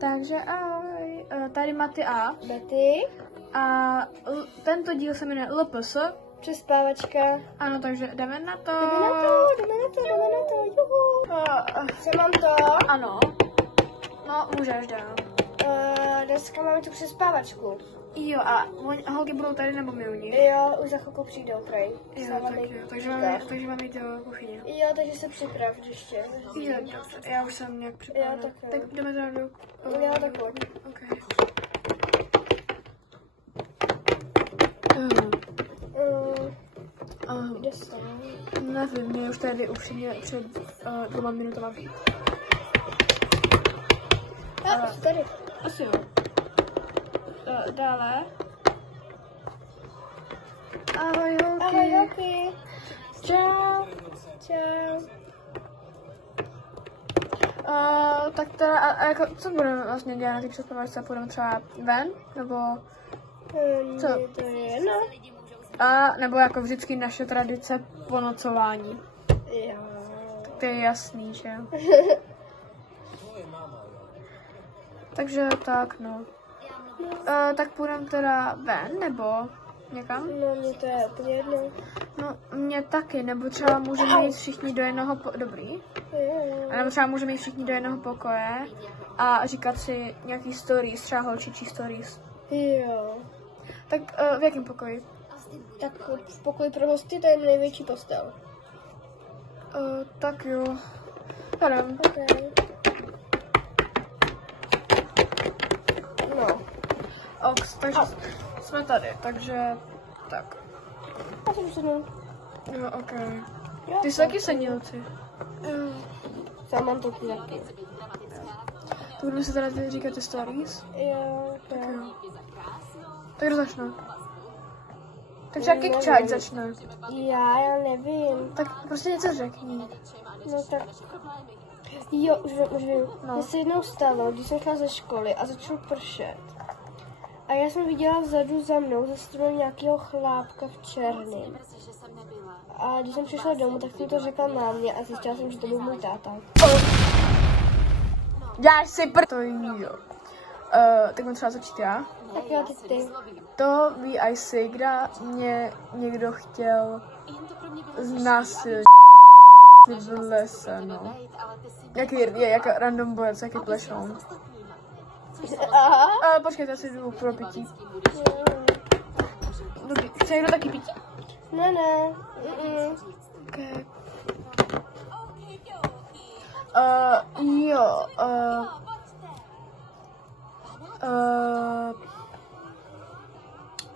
Takže ahoj. Tady Maty a Betty. A tento díl se jmenuje LPS. Přespávačka. Ano, takže jdeme na to. Jdeme na to, juhu. Co mám to? Ano. No, můžeš dál. Dneska máme tu přespávačku. Jo, a holky budou tady nebo my u nich? Jo, už za chvilku přijdou, prej. Jo, tak jo, takže máme jít do kuchyně. Jo, takže se připrav ještě. Jo, dobře, já už jsem nějak připravená. Jo, tak jo. Tak jdeme dál do... Jo, tak pojď. Okay. Kde jste? Nevím, mě už tady upřímně před 2 minutama přijít. Tady. Asi jo. Dále. Ahoj holky. Ahoj, holky. Čau. Čau. Tak teda, a jako, co budeme vlastně dělat na té přespávačce? Půjdeme třeba ven? Nebo co? To je jedno. Nebo jako vždycky naše tradice ponocování. Jo. To je jasný, že jo? Takže tak, no. Tak půjdeme teda ven, nebo někam? No, mě to je úplně jedno. No, mě taky, nebo třeba můžeme jít všichni do jednoho Dobrý. A nebo třeba můžeme jít všichni do jednoho pokoje a říkat si nějaký stories, třeba holčičí stories. Jo. Tak v jakém pokoji? Tak v pokoji pro hosty to je největší postel. Tak jo. Jdem. Okay. No. Ox, takže jsme tady, takže tak. Já jsem sednu. Jo, okej. Ty jsi taky senilci. Já mám to taky. To budeme si teda říkat ty stories? Jo, Tak jo. Tak kdo začne? Tak třeba Kikčáč začne. Já nevím. Tak prostě něco řekni. No tak. Jo, už vím. No. Mně se jednou stalo, když jsem šla ze školy a začalo pršet. A já jsem viděla vzadu za mnou ze strany nějakého chlápka v černém. A když jsem přišla domů, tak jsem to řekla mámě a zjistila jsem, že to byl můj táta. Děláš si To jo. Tak mám třeba začít já. Tak jo, ty. To ví asi, kdy mě někdo chtěl znásilnit v lese, no. Jaký jako random bojec, jaký plešoun. Aha. Počkejte, já si jdu pro pití. Dobrý, chce někdo taky pití? Ne. Okay. Jo.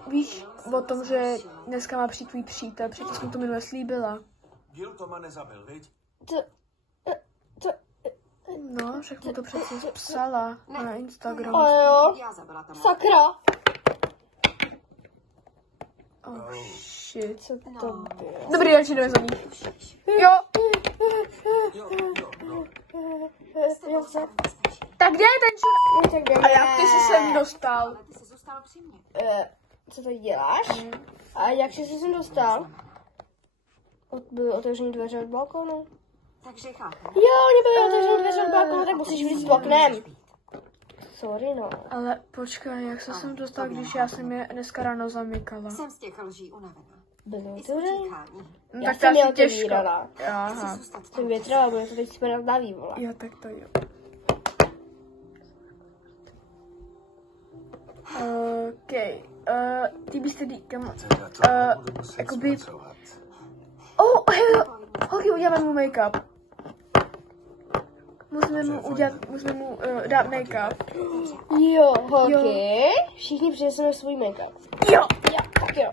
Víš o tom, že dneska má přijít tvůj přítel, protože jsem to minule slíbila. Gil Toma nezabil, viď? No, však mu to přece psala na Instagramu. Jo. Sakra. Oh shit. Co to bylo? Dobrý, já jdeme za ní. Jo. Tak kde je ten čurák? A jak ty jsi sem dostal? Co to děláš? A jak jsi se sem dostal? Byly otevřený dveře od balkónu? Takže chápu. Jo, oni byly otevřený dveře od balkónu, tak musíš vyjít s oknem. Sorry, no. Ale počkej, jak se sem dostal, když já jsem je dneska ráno zamykala? Jsem z těch lží unavená. Byly I z otevřený? utíkání. No, Já tak jsem to je asi těžko. otevírala. Aha. Jsem větrala, bude to teď spadat na vývola. Jo, tak to jo. Okej. Ty byste díkám. Jakoby... Holky, uděláme mu make-up. Musíme mu dát make-up. Jo, holky, všichni přineseme svůj make-up. Jo. Tak jo.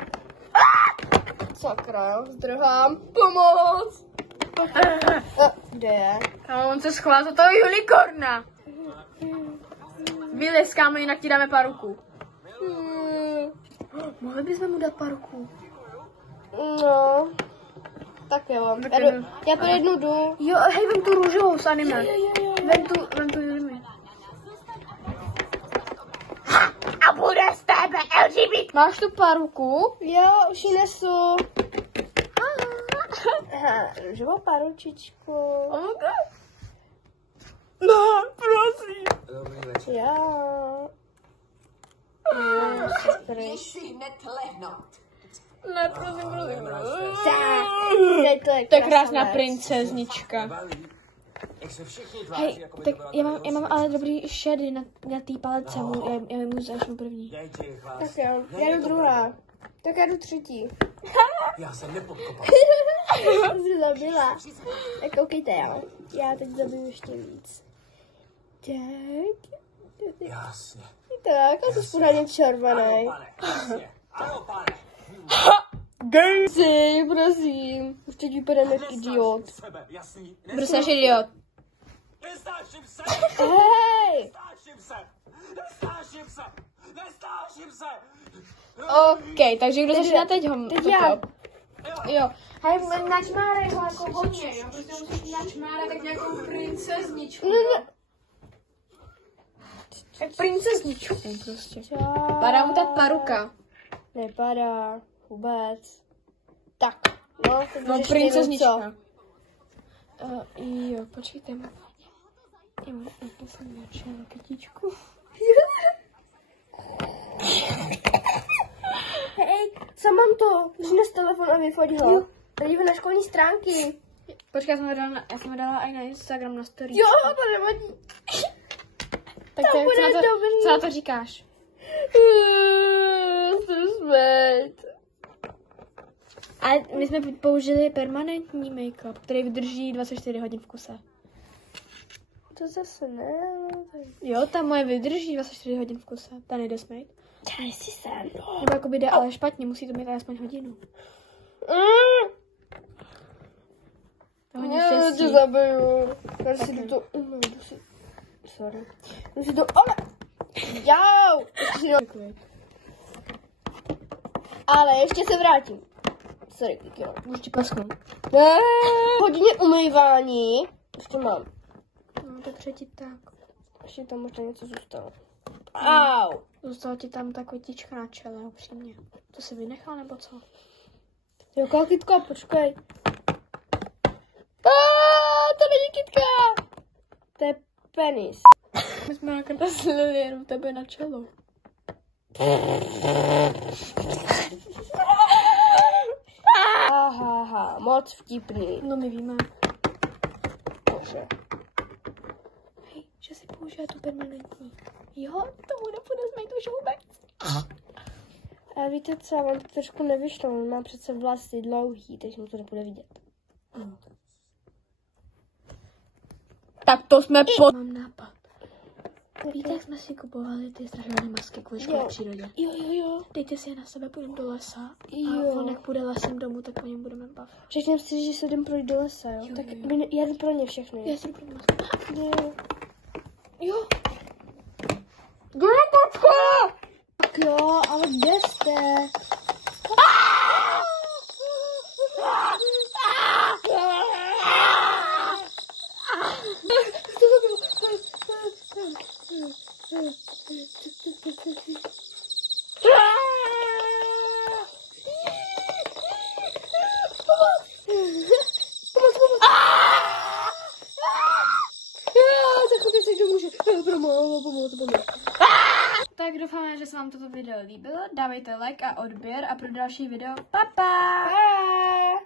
Sakra, jo, zdrhám. Pomoc! Kde je? A on se schoval za toho unikorna. Vyleskáme, jinak ti dáme paruku. Mohli bychom mu dát paruku? No. Tak jo, já po jednu jdu. Jo, hej, vem tu růžovou z anime. Vem tu anime. A bude z tebe LGBT. Máš tu paruku? Jo, už ji nesu. Růžovou paručičku. No, prosím. Dobrý večer. Já. Běž si hned lehnout. Ne, prosím. To je Krásná princeznička. Baví. Jak se všichni tváří, Hej, jako by tak to byla já mám ale dobrý šedy na té palece, já mu začnu první. Dej ti chlás. Tak jo, já jdu druhá. Tak já jdu třetí. Já jsem nepodkopal. Jsi zabila. Tak koukejte, jo. Já teď zabiju ještě víc. Tak. Jasně. Tak, a to spodání červený. Pane, jasně. Ano, pane. Gejsi, prosím. Už teď vypadám jak idiot. Sebe, jasný. Prostě idiot. Nestáším se. Hej! Nestáším se. Nestáším se. Nestáším se. OK, takže kdo začíná teď? Teď já. Jo. Hej, načmárej ho jako hodně, jo. Prostě musíš načmárat tak nějakou princezničku, jo. Tak princezničku prostě. Padá mu ta paruka. Nepadá. Vůbec. Tak. No, to No, budeš princeznička. Jo, počkejte. Jo, to jsem načala kytičku. Hej, co mám to? Přines telefon a vyfoď ho. Podívej na školní stránky. Počkej, já jsem ho dala i na Instagram na story. Jo, to nevadí. Tak to bude dobrý. co na to říkáš? A my jsme použili permanentní make-up, který vydrží 24 hodin v kuse. To zase ne. Jo, ta moje vydrží 24 hodin v kuse. Ta nejde smejt. Daj si sem. Nebo jako by jde, ale špatně, musí to mít aspoň hodinu. To hodně Já štěstí. tě zabiju. Já si jdu to umýt. Sorry. Já si to Jau! Ale ještě se vrátím. Sorry, jo. Můžu ti pasknout. Hodině umývání. Ještě mám. No, tak třetí tak. Ještě tam možná něco zůstalo. Au! Zůstala ti tam ta kotička na čele, upřímně. To si vynechal, nebo co? Jaká kytka? Počkej. To není kytka! To je penis. My jsme nakreslili jenom tebe na čelo. Aha, moc vtipný. No, my víme. Bože. Hej, že si použije tu permanentní. Jo, tomu nepůjde zmejt už vůbec. A víte co, vám to trošku nevyšlo, on má přece vlasy dlouhý, takže mu to nebude vidět. Tak to jsme Mám nápad. Víte, jak jsme si kupovali ty strašidelné masky kvůli škole v přírodě? Jo. Dejte si je na sebe, půjdeme do lesa. Jo. A on jak půjde lesem domů, tak po něm budeme bavit. Řekněme si, že se jdem projít do lesa, jo? Tak já jdu pro ně všechny. Já si jdu pro masku. Jo. Kde je tačka? Tak jo, ale kde jste? Tak doufáme, že se vám toto video líbilo. Dávejte like a odběr a pro další video. Pa! Bye.